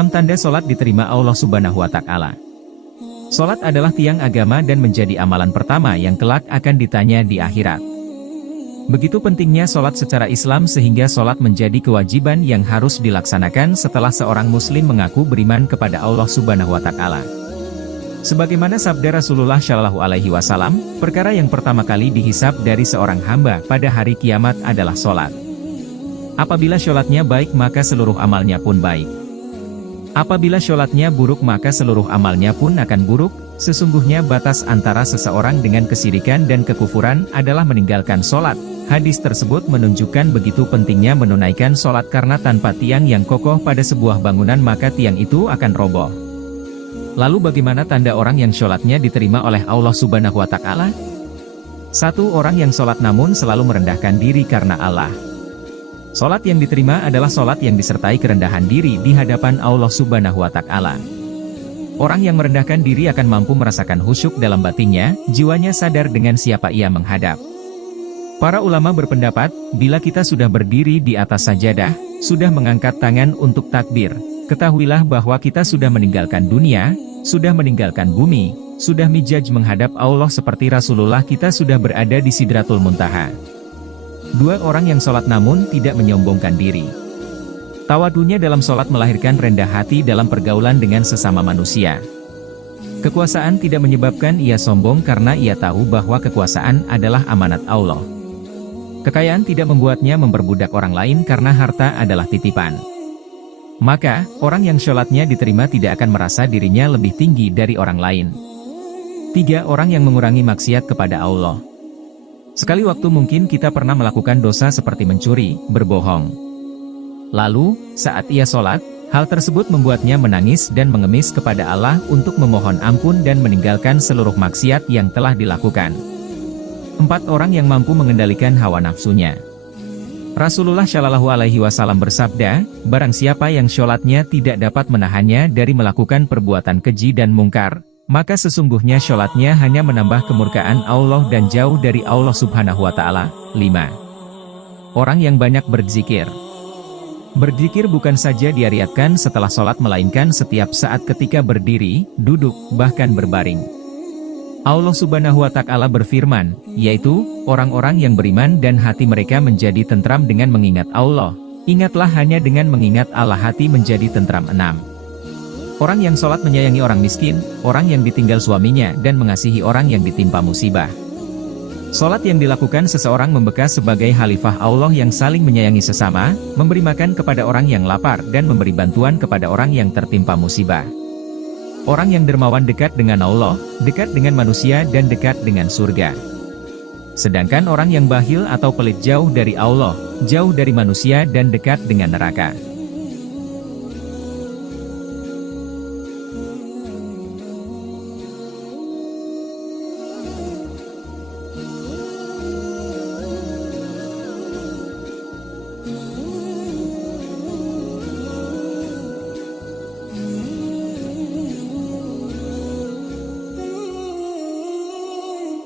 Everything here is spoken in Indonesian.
6 tanda solat diterima Allah Subhanahu wa Ta'ala. Solat adalah tiang agama dan menjadi amalan pertama yang kelak akan ditanya di akhirat. Begitu pentingnya solat secara Islam sehingga solat menjadi kewajiban yang harus dilaksanakan setelah seorang muslim mengaku beriman kepada Allah Subhanahu wa Ta'ala. Sebagaimana sabda Rasulullah Shallallahu Alaihi Wasallam, perkara yang pertama kali dihisab dari seorang hamba pada hari kiamat adalah solat. Apabila sholatnya baik maka seluruh amalnya pun baik. Apabila sholatnya buruk maka seluruh amalnya pun akan buruk. Sesungguhnya batas antara seseorang dengan kesyirikan dan kekufuran adalah meninggalkan sholat. Hadis tersebut menunjukkan begitu pentingnya menunaikan sholat karena tanpa tiang yang kokoh pada sebuah bangunan maka tiang itu akan roboh. Lalu bagaimana tanda orang yang sholatnya diterima oleh Allah Subhanahu wa Ta'ala? 1. Orang yang sholat namun selalu merendahkan diri karena Allah. Sholat yang diterima adalah sholat yang disertai kerendahan diri di hadapan Allah Subhanahu wa Ta'ala. Orang yang merendahkan diri akan mampu merasakan khusyuk dalam batinnya, jiwanya sadar dengan siapa ia menghadap. Para ulama berpendapat, bila kita sudah berdiri di atas sajadah, sudah mengangkat tangan untuk takbir, ketahuilah bahwa kita sudah meninggalkan dunia, sudah meninggalkan bumi, sudah mijaj menghadap Allah seperti Rasulullah kita sudah berada di Sidratul Muntaha. 2. Orang yang sholat namun tidak menyombongkan diri. Tawadunya dalam sholat melahirkan rendah hati dalam pergaulan dengan sesama manusia. Kekuasaan tidak menyebabkan ia sombong karena ia tahu bahwa kekuasaan adalah amanat Allah. Kekayaan tidak membuatnya memperbudak orang lain karena harta adalah titipan. Maka, orang yang sholatnya diterima tidak akan merasa dirinya lebih tinggi dari orang lain. 3. Orang yang mengurangi maksiat kepada Allah. Sekali waktu mungkin kita pernah melakukan dosa seperti mencuri, berbohong. Lalu, saat ia sholat, hal tersebut membuatnya menangis dan mengemis kepada Allah untuk memohon ampun dan meninggalkan seluruh maksiat yang telah dilakukan. 4. Orang yang mampu mengendalikan hawa nafsunya. Rasulullah Shallallahu Alaihi Wasallam bersabda, barang siapa yang sholatnya tidak dapat menahannya dari melakukan perbuatan keji dan mungkar, maka sesungguhnya sholatnya hanya menambah kemurkaan Allah dan jauh dari Allah Subhanahu wa Ta'ala. 5. Orang yang banyak berzikir. Berzikir bukan saja diariatkan setelah sholat melainkan setiap saat ketika berdiri, duduk, bahkan berbaring. Allah Subhanahu wa Ta'ala berfirman, yaitu, orang-orang yang beriman dan hati mereka menjadi tentram dengan mengingat Allah. Ingatlah hanya dengan mengingat Allah hati menjadi tentram. 6. Orang yang sholat menyayangi orang miskin, orang yang ditinggal suaminya dan mengasihi orang yang ditimpa musibah. Sholat yang dilakukan seseorang membekas sebagai khalifah Allah yang saling menyayangi sesama, memberi makan kepada orang yang lapar dan memberi bantuan kepada orang yang tertimpa musibah. Orang yang dermawan dekat dengan Allah, dekat dengan manusia dan dekat dengan surga. Sedangkan orang yang bakhil atau pelit jauh dari Allah, jauh dari manusia dan dekat dengan neraka.